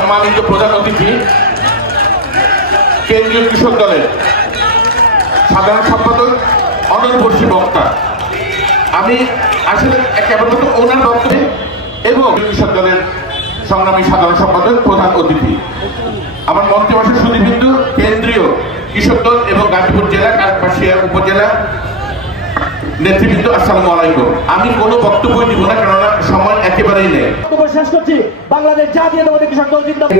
সম্মানিত প্রধান অতিথি কেন্দ্রীয় কৃষক দলের সাধারণ সম্পাদক অনন্ত বর্ষী বক্তা, আমি আসলে কেবলমাত্র ওনার বক্তব্যে এবং কৃষক দলের সংগ্রামী সাধারণ সম্পাদক প্রধান অতিথি, আমার মঞ্চে বসে সুধীবৃন্দু, কেন্দ্রীয় কৃষক দল এবং গাজীপুর জেলা কাপাসিয়া উপজেলা নেতৃবৃন্দ, আসসালামু আলাইকুম। আমি কোনো বক্তব্য দিব না, কেননা সময় একেবারেই নেই। শেষ করছি। বাংলাদেশ জাতীয়তাবাদী কৃষক দল জিন্দাবাদ।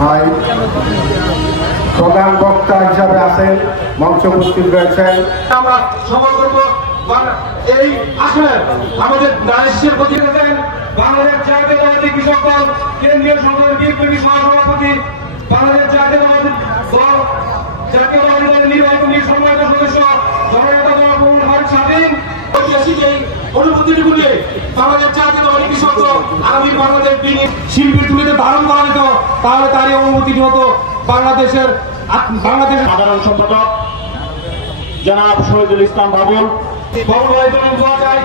ভাই প্রধান বক্তা হিসাবে আছেন, মঞ্চ উপস্থিত রয়েছেন। আমরা সময় করবো এই আসলে আমাদের দায়িত্বের প্রতি বাংলাদেশ জাতীয়তাবাদী কৃষক দল কেন্দ্রীয় সংসদের বিপ্লবী সহসভাপতি, বাংলাদেশ জাতীয়তাবাদী দল জাতীয়তাবাদী দলের নির্বাহী কমিটির সম্মানিত সদস্য জননেতা জনাব ফারুক স্বাধীন, ঐতিহাসিক এই অনুভূতিগুলি বাংলাদেশ জাতীয়তাবাদী কৃষক দল আগামী বাংলাদেশ শিল্পীর তুলিতে ধারণ করা যেত, তাহলে তারই অনুভূতিটি হতো বাংলাদেশের সাধারণ সম্পাদক জনাব শহীদুল ইসলাম বাবুল। বাবুল ভাই জন্য দোয়া চাই।